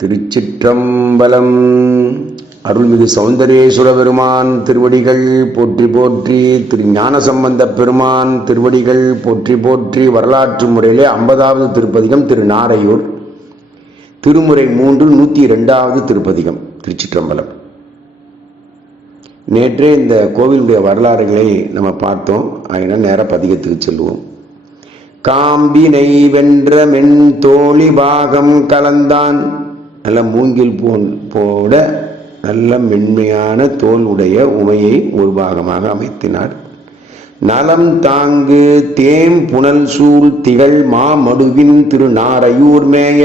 திருச்சிற்றம்பலம். அருள்மிகு சௌந்தரேஸ்வர பெருமான் திருவடிகள் போற்றி போற்றி திரு ஞானசம்பந்த பெருமான் திருவடிகள் போற்றி போற்றி வரலாற்று முறையிலே ஐம்பதாவது திருப்பதிகம் திரு நாரையூர். திருமுறை மூன்று நூற்றி ரெண்டாவது திருப்பதிகம் திருச்சிற்றம்பலம். நேற்றே இந்த கோவிலுடைய வரலாறுகளை நம்ம பார்த்தோம். அதனால் நேர பதிகத்துக்கு செல்வோம் காம்பினை வென்ற மென் தோழி பாகம் கலந்தான். நல்ல மூங்கில் போட நல்ல மென்மையான தோல் உடைய உமையை ஒரு பாகமாக அமைத்தினார். நலம் தாங்கு தேம் புனல் சூழ் திகழ் மாமடுவின் திரு நாரையூர் மேய.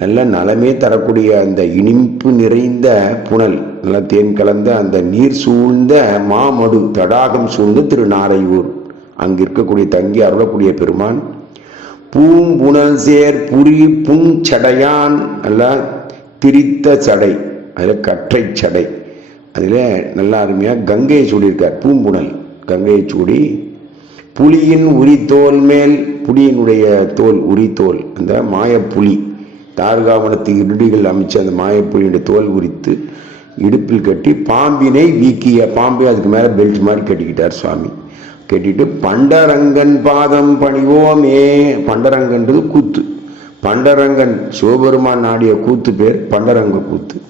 நல்ல நலமே தரக்கூடிய அந்த இனிப்பு நிறைந்த புனல் நல்ல தேன் கலந்த அந்த நீர் சூழ்ந்த மாமடு தடாகம் சூழ்ந்த திரு நாரையூர் அங்கு இருக்கக்கூடிய தங்கி அருளக்கூடிய பெருமான் பூம்புணல் சேர் புரி புஞ்சடையான் அல்ல திரித்த சடை. அதில் கற்றை சடை. அதில் நல்லா அருமையாக கங்கையை சூடியிருக்கார் பூம்புணல். கங்கையை சூடி புலியின் உரித்தோல் மேல் புலியினுடைய தோல் உரித்தோல். அந்த மாயப்புலி. தார்காவனத்து இருடிகள் அமைச்சு அந்த மாயப்புலியுடைய தோல் உரித்து இடுப்பில் கட்டி பாம்பினை வீக்கிய பாம்பை அதுக்கு மேலே பெல்ட் மாதிரி கட்டிக்கிட்டார் சுவாமி. கேட்டுட்டு பண்டரங்கன் பாதம் பணிவோமே. பண்டரங்கன்றது கூத்து. பண்டரங்கன் சிவபெருமான் ஆடிய கூத்து பேர் பண்டரங்க கூத்து.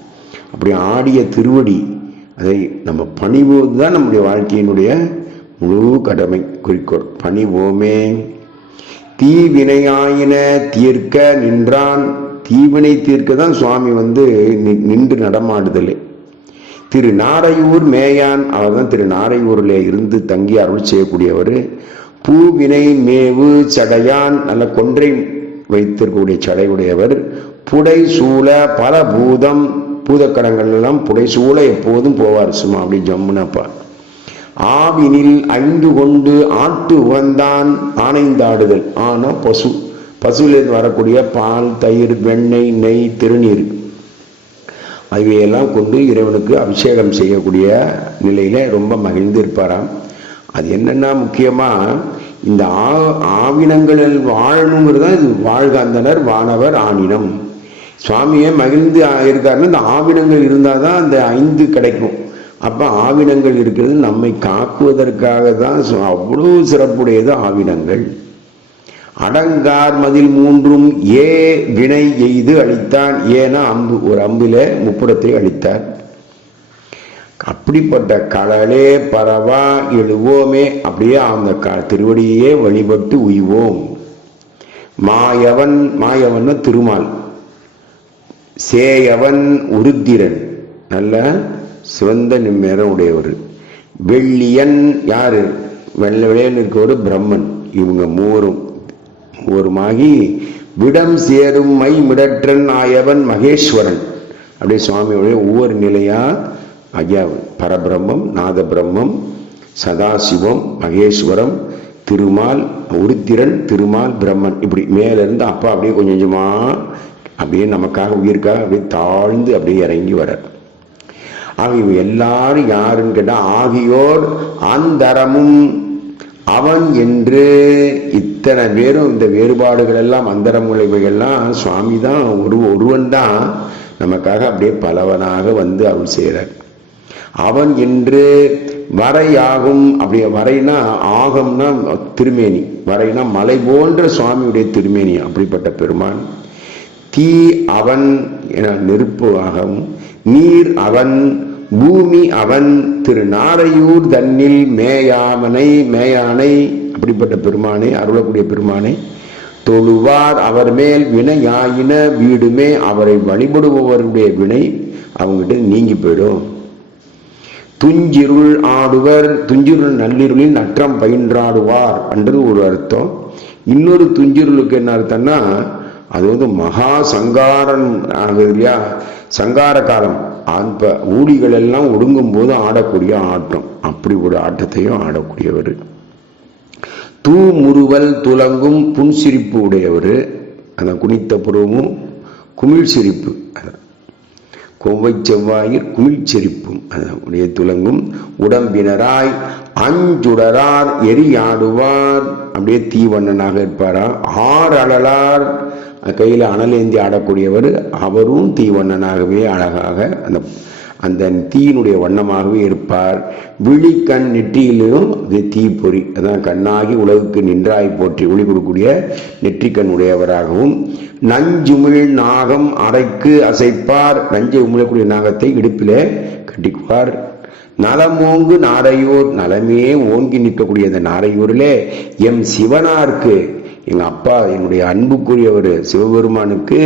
அப்படி ஆடிய திருவடி அதை நம்ம பணிவோது தான் நம்முடைய வாழ்க்கையினுடைய முழு கடமை குறிக்கோள். பணிவோமே. தீவினையாயின தீர்க்க நின்றான். தீவினை தீர்க்க தான் சுவாமி வந்து நின்று நடமாடுதலே. திரு நாரையூர் மேயான் அவர் தான் திரு நாரையூரில் இருந்து தங்கி அருள் செய்யக்கூடியவர். பூவினை மேவு சடையான் நல்ல கொன்றை வைத்திருக்கக்கூடிய சடையுடையவர். புடை சூழ பல பூதம் பூதக்கடங்கள் எல்லாம் புடை சூழ எப்போதும் போவார் சும்மா அப்படி ஜம்முனப்பா. ஆவினில் ஐந்து கொண்டு ஆட்டு உகந்தான் ஆனைந்தாடுதல். ஆனால் பசு பசுவிலிருந்து வரக்கூடிய பால் தயிர் வெண்ணெய் நெய் திருநீர். அவையெல்லாம் கொண்டு இறைவனுக்கு அபிஷேகம் செய்யக்கூடிய நிலையில ரொம்ப மகிழ்ந்து இருப்பாராம் அது என்னன்னா முக்கியமா இந்த ஆ ஆவினங்களில் வாழணுங்கிறது தான் இது. வாழ்க அந்தனர் வானவர் ஆணினம் சுவாமியே மகிழ்ந்து இருக்காருன்னா இந்த ஆவினங்கள் இருந்தால் தான் அந்த ஐந்து கிடைக்கும். அப்போ ஆவினங்கள் இருக்கிறது நம்மை காக்குவதற்காக தான் அவ்வளோ சிறப்புடையது ஆவினங்கள். அடங்கார் மதில் மூன்றும் ஏ வினை எய்து அளித்தான். ஏன்னா அம்பு ஒரு அம்பில முப்புறத்தை அளித்தார். அப்படிப்பட்ட கடலே பரவா எழுவோமே. அப்படியே அந்த க திருவடியே வழிபட்டு உய்வோம். மாயவன் மாயவன் திருமால். சேயவன் உருத்திரன். நல்ல சிவந்த நிம்மேரம் உடையவர். வெள்ளியன் யாரு? வெள்ளை விளையன் இருக்கவர் பிரம்மன். இவங்க மூவரும். மூவருமாகி விடம் சேரும் மை மிடற்றன் ஆயவன் மகேஸ்வரன். அப்படியே சுவாமியுடைய ஒவ்வொரு நிலையா ஐயா பரபிரம்மம் நாத பிரம்மம் சதாசிவம் மகேஸ்வரம் திருமால் உருத்திரன் திருமால் பிரம்மன். இப்படி மேலிருந்து அப்பா அப்படியே கொஞ்சம் கொஞ்சமா அப்படியே நமக்காக உயிருக்காக அப்படியே தாழ்ந்து அப்படியே இறங்கி வர ஆகிய எல்லாரும் யாருன்னு கேட்டால் ஆகியோர் அந்தரமும் அவன் என்று இத்தனை பேரும் இந்த வேறுபாடுகள் எல்லாம் அந்தரமுள்ள இவைகள்லாம் சுவாமி தான் ஒரு ஒருவன் தான் நமக்காக அப்படியே பலவனாக வந்து அவள் செய்கிறார். அவன் என்று வரையாகும் அப்படியே வரைனா ஆகம்னா திருமேனி வரைனா மலை போன்ற சுவாமியுடைய திருமேனி அப்படிப்பட்ட பெருமான். தீ அவன் என நெருப்பு ஆகவும் நீர் அவன் பூமி அவன் திரு நாரையூர் தன்னில் மேயாமனை மேயானை அப்படிப்பட்ட பெருமானை அருளக்கூடிய பெருமானை தொழுவார் அவர் மேல் வினையாயின வீடுமே அவரை வழிபடுபவருடைய வினை அவங்ககிட்ட நீங்கி போயிடும். துஞ்சிருள் ஆடுவர் துஞ்சிருள் நள்ளிருளில் நற்றம் பயின்றாடுவார் என்றது ஒரு அர்த்தம். இன்னொரு துஞ்சிருளுக்கு என்ன அர்த்தம்னா அது வந்து மகா சங்காரன் ஆகுது இல்லையா? சங்கார காலம் அந்த ஊழிகள் எல்லாம் ஒடுங்கும் போது ஆடக்கூடிய ஆட்டம். அப்படி ஒரு ஆட்டத்தையும் ஆடக்கூடியவர். தூ முறுவல் துலங்கும் புன்சிரிப்பு உடையவர். அந்த குனித்த புறமும் குமிழ் சிரிப்பு. கொவ்வை செவ்வாயிற் குமிழ் சிரிப்பும். உடைய துலங்கும் உடம்பினராய் அஞ்சுடரார் எரியாடுவார். அப்படியே தீவண்ணனாக இருப்பாரா? ஆர் அழலார் கையில் அனலேந்தி ஆடக்கூடியவர் அவரும் தீவண்ணனாகவே அழகாக அந்த அந்த தீயினுடைய வண்ணமாகவே இருப்பார். விழிக்கண் நெற்றியிலும் அது தீப்பொறி. அதான் கண்ணாகி உலகுக்கு நின்றாய் போற்றி ஒளி கொடுக்கக்கூடிய நெற்றிக்கண் உடையவராகவும். நஞ்சுமிழ் நாகம் அரைக்கு அசைப்பார். நஞ்சை உமிழக்கூடிய நாகத்தை இடுப்பிலே கட்டிக்குவார். நலமோங்கு நாரையூர். நலமே ஓங்கி நிற்கக்கூடிய அந்த நாரையூரிலே எம் சிவனார்க்கு எங்க அப்பா என்னுடைய அன்புக்குரியவர் சிவபெருமானுக்கு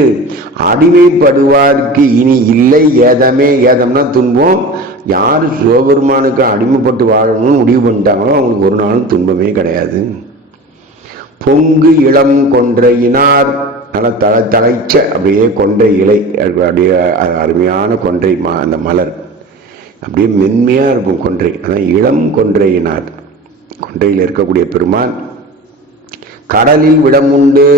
அடிமைப்படுவார்க்கு இனி இல்லை ஏதமே ஏதம்னா துன்பம். யார் சிவபெருமானுக்கு அடிமைப்பட்டு வாழணும்னு முடிவு பண்ணிட்டாங்களோ அவங்களுக்கு ஒரு நாளும் துன்பமே கிடையாது. பொங்கு இளம் கொன்றையினார் நல்லா தலை தலைச்ச அப்படியே கொன்றை இலை அப்படியே அருமையான கொன்றை மா அந்த மலர். அப்படியே மென்மையா இருக்கும் கொன்றை. அதான் இளம் கொன்றையினார். கொன்றையில் இருக்கக்கூடிய பெருமான் கடலில் விடமுண்டு.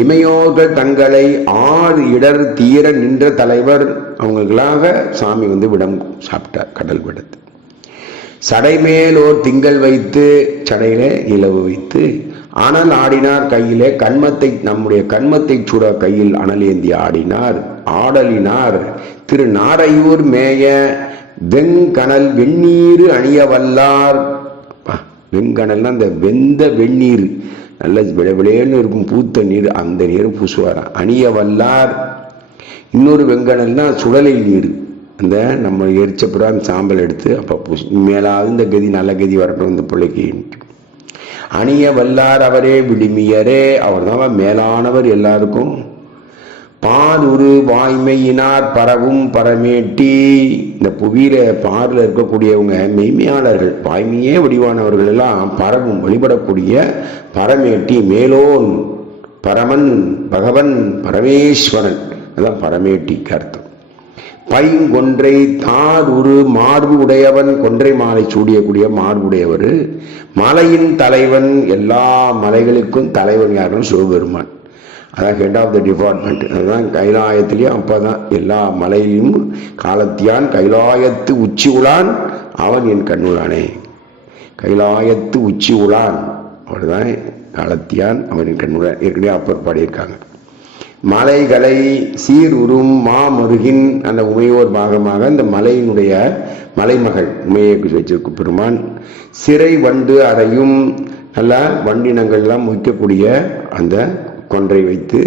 இமையோர்கள் தங்களை ஆறு இடர் தீர நின்ற தலைவர். அவங்களுக்காக சாமி வந்து விடம் சாப்பிட்டார் கடல் விடத்து சடைமேலோர் திங்கள் வைத்து சடையில இலவு வைத்து அனல் ஆடினார் கையிலே கண்மத்தை நம்முடைய கண்மத்தை சுட கையில் அனலேந்தி ஆடினார் ஆடலினார். திரு நாரையூர் மேய வெங்கணல் வெந்நீர் அணிய வல்லார் வெங்கணல்னா அந்த வெந்த வெந்நீர். நல்ல விளவிளேன்னு இருக்கும் பூத்த நீர் அந்த நீர் பூசுவாராம் அணிய வல்லார் இன்னொரு வெங்கடல் தான் சுடலை நீர். அந்த நம்ம எரிச்சப்புறம் சாம்பல் எடுத்து அப்போ பூசி. மேலாவது இந்த கதி நல்ல கதி வரட்டும் இந்த பிள்ளைக்கு. அணிய வல்லார் அவரே விடுமியரே அவர் தான் மேலானவர் எல்லாருக்கும். பாருரு வாய்மையினார் பரவும் பரமேட்டி. இந்த புவியில பாரில் இருக்கக்கூடியவங்க மெய்மையாளர்கள் வாய்மையே வடிவானவர்கள் எல்லாம் பரவும் வழிபடக்கூடிய பரமேட்டி மேலோன் பரமன் பகவன் பரமேஸ்வரன். அதான் பரமேட்டிக்கு அர்த்தம் பைங்கொன்றை உரு மார்பு உடையவன் கொன்றை மாலை சூடியக்கூடிய மார்புடையவர் மலையின் தலைவன் எல்லா மலைகளுக்கும் தலைவன் யாருன்னு சிவபெருமான். அதான் ஹெட் ஆஃப் த டிபார்ட்மெண்ட் அதுதான் கைலாயத்திலையும் அப்போ தான் எல்லா மலையிலும் காலத்தியான் கைலாயத்து உச்சி உளான் அவன் என் கண்ணுளானே கைலாயத்து உச்சி உளான் அவர் தான் காலத்தியான் அவன் என் கண்ணுளான் ஏற்கனவே அப்பர் பாடியிருக்காங்க. மலைகளை சீர் உறும் மாமருகின் அந்த உமையோர் பாகமாக அந்த மலையினுடைய மலைமகள் உமையை வச்சிருக்கும் பெருமான் சிறை வண்டு அறையும் நல்லா வண்டினங்கள்லாம் முய்க்கக்கூடிய அந்த கொன்றை வைத்து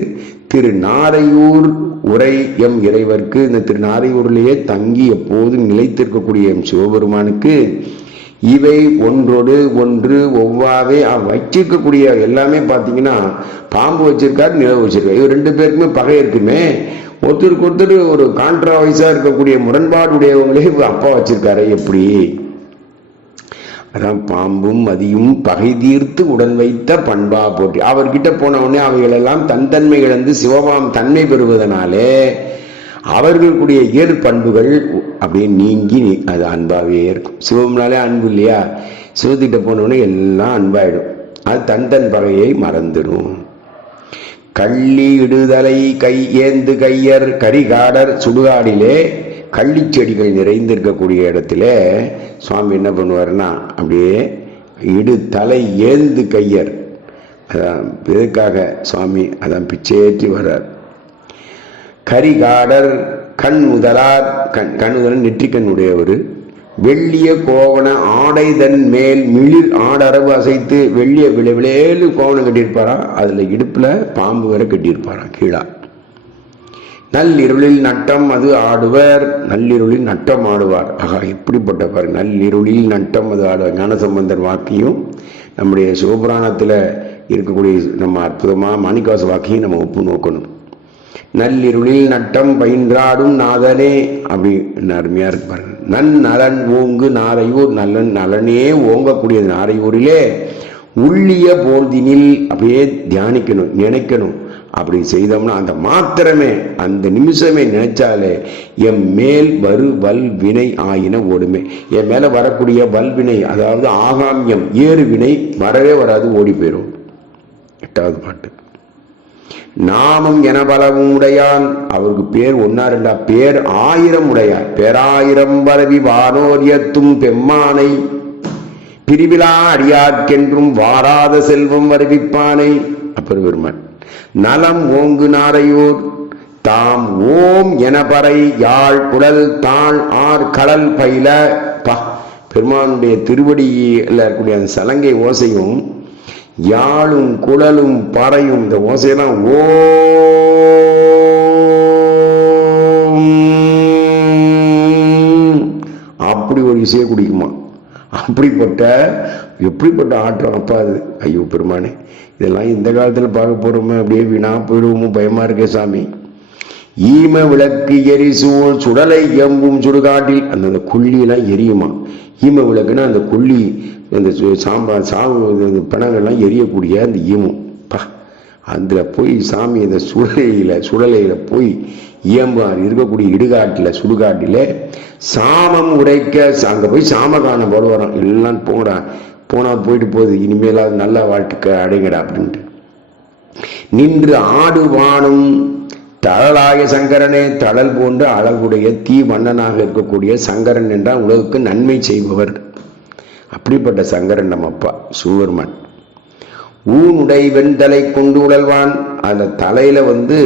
திரு நாரையூர் உரை எம் இறைவர்க்கு இந்த திரு நாரையூரிலேயே தங்கி எப்போதும் நிலைத்திருக்கக்கூடிய எம் சிவபெருமானுக்கு இவை ஒன்றோடு ஒன்று ஒவ்வாவே வச்சிருக்கக்கூடிய எல்லாமே பார்த்தீங்கன்னா பாம்பு வச்சிருக்காரு நிலவு வச்சிருக்காரு. இவர் ரெண்டு பேருக்குமே பகை இருக்குமே. ஒருத்தருக்கு ஒருத்தர் ஒரு கான்ட்ராவைஸாக இருக்கக்கூடிய முரண்பாடு உடையவங்களே அப்பா வச்சிருக்காரு எப்படி? அதான் பாம்பும் மதியும் பகை தீர்த்து உடன் வைத்த பண்பா போற்றி. அவர்கிட்ட போன உடனே அவைகளெல்லாம் தன்தன்மை இழந்து சிவபாம் தன்மை பெறுவதனாலே அவர்களுக்குடைய இயல் பண்புகள் அப்படியே நீங்கி அது அன்பாகவே இருக்கும். சிவம்னாலே அன்பு இல்லையா? சிவத்திட்ட போனோடனே எல்லாம் அன்பாயிடும். அது தன் தன் பகையை மறந்துடும். கள்ளி இடுதலை கை ஏந்து கையர் கரிகாடர் சுடுகாடிலே கள்ளி செடிகள் நிறைந்திருக்கக்கூடிய இடத்துல சுவாமி என்ன பண்ணுவார்னா அப்படியே இடு தலை ஏந்து கையர். அதான் எதுக்காக சுவாமி அதான் பிச்சேற்றி வர்றார். கரிகாடர் கண் முதலார் கண் கண் முதலன் நெற்றிக்கண் உடையவர். வெள்ளிய கோவண ஆடைதன் மேல் மிளிர் ஆடரவு அசைத்து வெள்ளிய விளைவிலேலு கோவணம் கட்டியிருப்பாராம் அதில் இடுப்பில் பாம்பு வரை கட்டியிருப்பாராம் கீழே. நள்ளிருளில் நட்டம் அது ஆடுவர். நள்ளிருளில் நட்டம் ஆடுவார். ஆகா எப்படிப்பட்ட பாரு நள்ளிருளில் நட்டம் அது ஆடுவார். ஞானசம்பந்தர் வாக்கியும் நம்முடைய சிவபுராணத்தில் இருக்கக்கூடிய நம்ம அற்புதமாக மாணிக்காசு வாக்கியும் நம்ம ஒப்பு நோக்கணும். நள்ளிருளில் நட்டம் பயின்றாடும் நாதனே அப்படி அருமையாக இருக்கு பாருங்க. நன் நலன் ஓங்கு நாரையூர் நல்லன் நலனே ஓங்கக்கூடியது நாரையூரிலே. உள்ளிய போர்தினில் அப்படியே தியானிக்கணும் நினைக்கணும். அப்படி செய்தோம்னா அந்த மாத்திரமே அந்த நிமிஷமே நினைச்சாலே என் மேல் வரு வல்வினை ஆயின ஓடுமே. என் மேல வரக்கூடிய வல்வினை அதாவது ஆகாமியம் ஏறு வினை வரவே வராது ஓடி போயிடும் எட்டாவது பாட்டு. நாமம் என பலவும் உடையான் அவருக்கு பேர் ஒன்னா ரெண்டா பேர் ஆயிரம் உடையார். பேராயிரம் பரவி வானோரியத்தும் பெம்மானை பிரிவிழா அடியார்க்கென்றும் வாராத செல்வம் வருவிப்பானை. அப்பெருமான் நலம் ஓங்கு நாரையூர் தாம் ஓம் எனபறை யாழ் குடல் தாழ் ஆர் கடல் பயில பா பெருமானுடைய திருவடியில் இருக்கக்கூடிய அந்த சலங்கை ஓசையும் யாழும் குழலும் பறையும் இந்த ஓசையெல்லாம் ஓ எப்படிப்பட்ட ஆற்றம் அப்பா அது? ஐயோ பெருமானே இதெல்லாம் இந்த காலத்தில் பார்க்க போகிறோமே அப்படியே வீணா போயிடுவோமோ பயமாக இருக்கே சாமி. ஈம விளக்கு எரிசூழ் சுடலை எம்பும் சுடுகாட்டில் அந்த அந்த கொல்லியெல்லாம் எரியுமா? ஈம விளக்குன்னா அந்த கொல்லி அந்த சு- சாம்பார் சாவு பிணங்கள்லாம் எரியக்கூடிய அந்த ஈமம். பா அதில் போய் சாமி இந்த சுடலையில் சுடலையில் போய் இயம்பார் இருக்கக்கூடிய இடுகாட்டில் சுடுகாட்டில் சாமம் உடைக்க அங்கே போய் சாமகானம் போடுவாராம் எல்லாம் போங்கடா போனால் போயிட்டு போகுது இனிமேலாவது நல்ல வாழ்த்துக்க அடைங்கடா அப்படின்ட்டு. நின்று ஆடுவானும் தழலாய சங்கரனே தழல் போன்ற அழகுடைய தீ வண்ணனாக இருக்கக்கூடிய சங்கரன் என்றால் உலகுக்கு நன்மை செய்பவர். அப்படிப்பட்ட சங்கரன் நம்ம அப்பா சிவபெருமான் ஊனுடை வெண்தலை கொண்டு உழல்வான். அந்த தலையில வந்து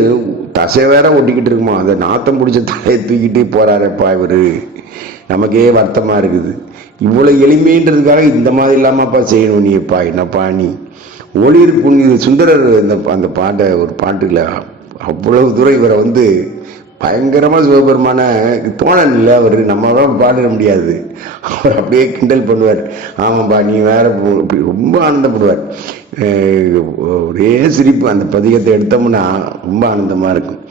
தசை வேற ஒட்டிக்கிட்டு இருக்குமா? அந்த நாத்தம் பிடிச்ச தலையை தூக்கிட்டு போறாரப்பா இவரு. நமக்கே வருத்தமா இருக்குது. இவ்வளவு எளிமைன்றதுக்காக இந்த மாதிரி இல்லாமப்பா செய்யணும் நீப்பா என்னப்பா நீ? ஒளிர் புண்ணிய சுந்தரர் இந்த அந்த பாட்டை ஒரு பாட்டுல அவ்வளவு தூரம் இவரை வந்து பயங்கரமாக சிவபெருமான தோணன் இல்லை அவர் நம்மளால் பாடிட முடியாது. அவர் அப்படியே கிண்டல் பண்ணுவார். ஆமாப்பா நீ வேற இப்படி ரொம்ப ஆனந்தப்படுவார். ஒரே சிரிப்பு அந்த பதிகத்தை எடுத்தோம்னா ரொம்ப ஆனந்தமாக இருக்கும்.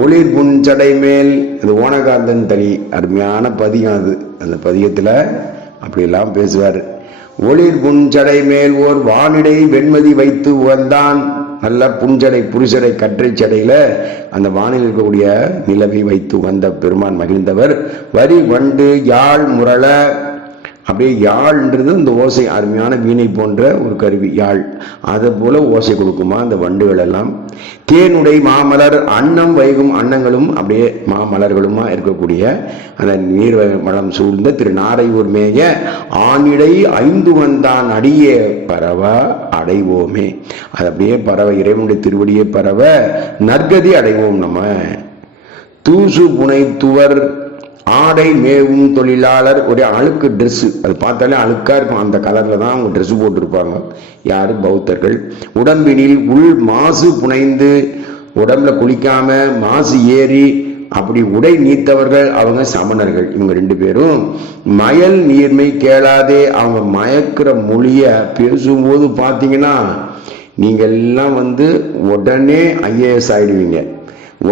ஒளிர் புன்சடை மேல் இந்த ஓனகாந்தன் தனி அருமையான பதிகம் அது. அந்த பதிகத்தில் அப்படியெல்லாம் பேசுவார். ஒளிர் புஞ்சடை மேல் ஓர் வானிடை வெண்மதி வைத்து உகந்தான் நல்ல புஞ்சடை புரிசடை கற்றை சடையில அந்த வானில் இருக்கக்கூடிய நிலவை வைத்து வந்த பெருமான் மகிழ்ந்தவர். வரி வண்டு யாழ் முரள அப்படியே யாழ்ன்றது இந்த ஓசை அருமையான வீணை போன்ற ஒரு கருவி யாழ். அதை போல ஓசை கொடுக்குமா அந்த வண்டுகள் எல்லாம் தேனுடை மாமலர் அன்னம் வைகும் அன்னங்களும் அப்படியே மாமலர்களுமா இருக்கக்கூடிய அந்த நீர் மலம் சூழ்ந்த திரு நாரையூர் மேய ஆணிடை ஐந்து வந்தான் அடியே பரவ அடைவோமே. அது அப்படியே பரவ இறைவனுடைய திருவடியே பரவ நற்கதி அடைவோம் நம்ம. தூசு புனை துவர் ஆடை மேவும் தொழிலாளர் ஒரு அழுக்கு ட்ரெஸ்ஸு அது பார்த்தாலே அழுக்காக இருக்கும். அந்த கலரில் தான் அவங்க ட்ரெஸ்ஸு போட்டிருப்பாங்க. யார்? பௌத்தர்கள். உடம்பினில் உள் மாசு புனைந்து உடம்புல குளிக்காம மாசு ஏறி அப்படி உடை நீத்தவர்கள் அவங்க சமணர்கள். இவங்க ரெண்டு பேரும் மயல் நீர்மை கேளாதே. அவங்க மயக்கிற மொழியை பேசும்போது பார்த்தீங்கன்னா நீங்கள் எல்லாம் வந்து உடனே ஐஏஎஸ் ஆயிடுவீங்க.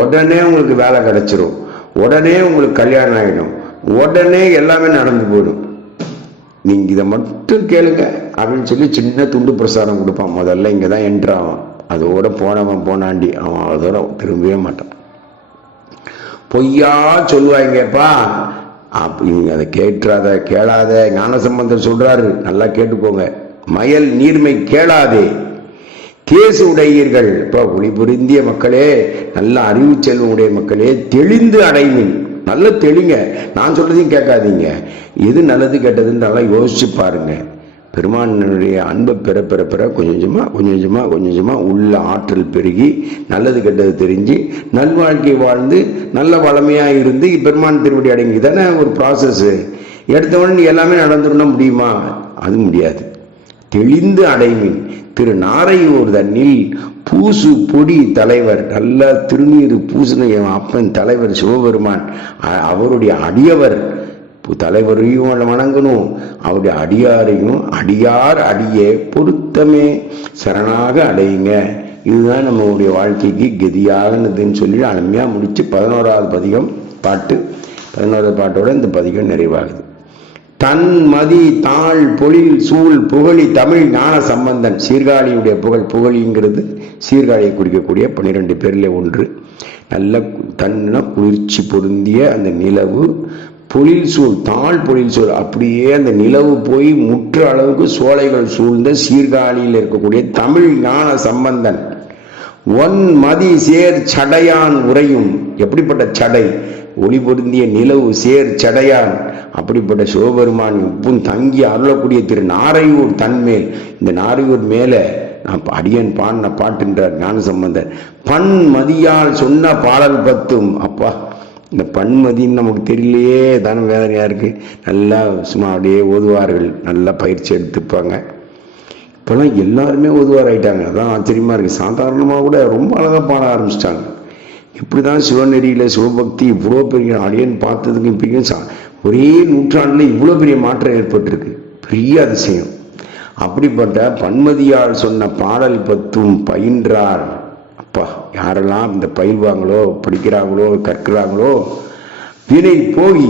உடனே உங்களுக்கு வேலை கிடைச்சிரும். உடனே உங்களுக்கு கல்யாணம் ஆகிடும் உடனே எல்லாமே நடந்து போயிடும். நீங்க இதை மட்டும் கேளுங்க அப்படின்னு சொல்லி சின்ன துண்டு பிரசாரம் கொடுப்பான். முதல்ல இங்கே தான் என்ட்ரு ஆவான். அதோட போனவன் போனாண்டி. அவன் அதோட திரும்பவே மாட்டான். பொய்யா சொல்லுவாங்கப்பா அப்படி நீங்க அதை கேட்டுறாத கேளாத. ஞானசம்பந்தர் சொல்றாரு. நல்லா கேட்டுக்கோங்க. மயல் நீர்மை கேளாதே. கேசு உடையீர்கள் இப்போ ஒளிபுரிந்திய மக்களே நல்ல அறிவு செல்வம் உடைய மக்களே தெளிந்து அடைவீன் நல்ல தெளிங்க. நான் சொல்றதையும் கேட்காதீங்க. எது நல்லது கெட்டதுன்னு நல்லா யோசிச்சு பாருங்க. பெருமானுடைய அன்பை பெற பெற பெற கொஞ்சம் கொஞ்சமாக கொஞ்சம் கொஞ்சமாக கொஞ்சம் கொஞ்சமாக உள்ள ஆற்றல் பெருகி நல்லது கெட்டது தெரிஞ்சு நல்வாழ்க்கை வாழ்ந்து நல்ல வளமையாக இருந்து பெருமான் திருவடி அடங்கி தானே ஒரு ப்ராசஸ்ஸு எடுத்தவொடனே எல்லாமே நடந்துடணும் முடியுமா? அது முடியாது. தெளிந்து அடைமின் திரு நாரையூர் தன்னில் பூசு பொடி தலைவர் நல்ல திருநீர் பூசின அப்பன் தலைவர் சிவபெருமான் அ- அவருடைய அடியவர். தலைவரையும் வணங்கணும். அவருடைய அடியாரையும் அடியார் அடியே பொருத்தமே. சரணாக அடையுங்க. இதுதான் நம்மளுடைய வாழ்க்கைக்கு கதியாகனதுன்னு சொல்லி அருமையாக முடிச்சு பதினோராவது பதிகம் பாட்டு. பதினோராவது பாட்டோட இந்த பதிகம் நிறைவாகுது. தன் மதி தாழ் பொழில் சூழ் புகழி தமிழ் ஞான சம்பந்தன் சீர்காழியுடைய புகழ் புகழிங்கிறது சீர்காழியை குறிக்கக்கூடிய பன்னிரெண்டு பேர்ல ஒன்று. நல்ல தன்ன குளிர்ச்சி பொருந்திய அந்த நிலவு பொழில் சூழ் தாழ் பொழில் சூழ் அப்படியே அந்த நிலவு போய் முற்று அளவுக்கு சோலைகள் சூழ்ந்த சீர்காழியில் இருக்கக்கூடிய தமிழ் ஞான சம்பந்தன். ஒன் மதி சேர் சடையான் உரையும் எப்படிப்பட்ட சடை? ஒளி பொருந்திய நிலவு சேர் சடையான். அப்படிப்பட்ட சிவபெருமான் உப்பும் தங்கி அருளக்கூடிய திரு நாரையூர் தன்மேல். இந்த நாரையூர் மேலே நான் அடியன் பாடின பாட்டுன்றார் ஞான சம்பந்தர் பன்மதியால் சொன்ன பாடல் பத்தும். அப்பா இந்த பன்மதின்னு நமக்கு தெரியலையே தானே வேதனையாக இருக்குது நல்லா சும்மா அப்படியே ஓதுவார்கள். நல்லா பயிற்சி எடுத்துப்பாங்க. இப்போல்லாம் எல்லாருமே ஓதுவார் ஆகிட்டாங்க அதான் ஆச்சரியமா இருக்குது சாதாரணமாக கூட ரொம்ப அழகா பாட ஆரம்பிச்சிட்டாங்க. இப்படிதான் சிவநெறியில சிவபக்தி இவ்வளோ பெரிய அடியன் பார்த்ததுக்கு இப்பயும் சா- ஒரே நூற்றாண்டுல இவ்வளோ பெரிய மாற்றம் ஏற்பட்டிருக்கு. பெரிய அதிசயம். அப்படிப்பட்ட பன்மதியால் சொன்ன பாடல் பத்தும் பயின்றார். அப்பா யாரெல்லாம் இந்த பயில்வாங்களோ படிக்கிறாங்களோ கற்கிறாங்களோ வினை போகி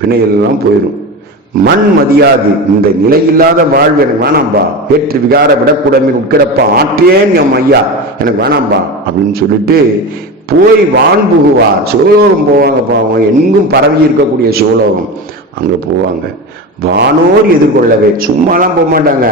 வினையெல்லாம் போயிடும் மண் மதியாது இந்த நிலையில்லாத வாழ்வு எனக்கு வேணாம்பா. வேற்று விகார விடக்கூடமில் உட்கிடப்பா ஆற்றேன் எம் ஐயா எனக்கு வேணாம்பா அப்படின்னு சொல்லிட்டு போய் வான் புகுவார். சிவலோகம் போவாங்க பாவம். எங்கும் பரவி இருக்கக்கூடிய சிவலோகம் அங்கே போவாங்க. வானோர் எதிர்கொள்ளவே. சும்மாலாம் போக மாட்டாங்க.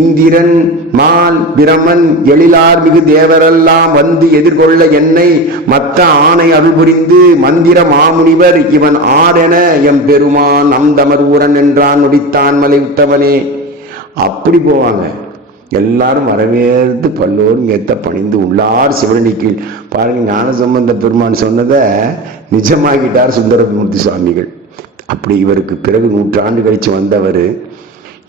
இந்திரன் மால் பிரமன் எழிலார் மிகு தேவரெல்லாம் வந்து எதிர்கொள்ள என்னை மத்த ஆணை அருள் புரிந்து மந்திர மாமுனிவர் இவன் ஆரென எம் பெருமான் அந்தமர் ஊரன் என்றான். நொடித்தான் மலை உத்தவனே அப்படி போவாங்க. எல்லாரும் வரவேற்று பல்லோரும் ஏத்த பணிந்து உள்ளார் சிவனிக்கீழ் பாருங்க ஞான சம்பந்த பெருமான் சொன்னதை நிஜமாகிட்டார் சுந்தரமூர்த்தி சுவாமிகள். அப்படி இவருக்கு பிறகு நூற்றாண்டு கழிச்சு வந்தவர்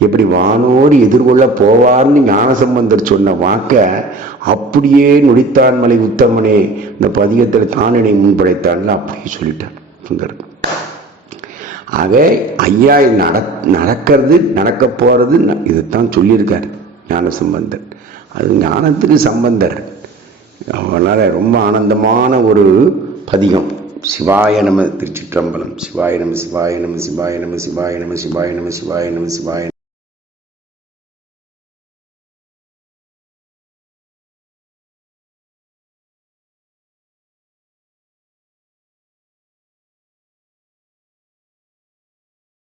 எப்படி வானோடு எதிர்கொள்ள போவார்னு ஞானசம்பந்தர் சொன்ன வாக்க அப்படியே நொடித்தான்மலை உத்தமனே இந்த பதிகத்தில் தானனை முன்படைத்தான்ல அப்படியே சொல்லிட்டார் சுந்தர். ஆக ஐயா நட நடக்கிறது நடக்க போறது இதைத்தான் சொல்லியிருக்காரு. ஞான சம்பந்தர் அது ஞானத்துக்கு சம்பந்தர். அவனால் ரொம்ப ஆனந்தமான ஒரு பதிகம். சிவாய நம திருச்சிற்றம்பலம். சிவாய நம சிவாய நம சிவாய நம சிவாய நம சிவாய நம சிவாய நம சிவாய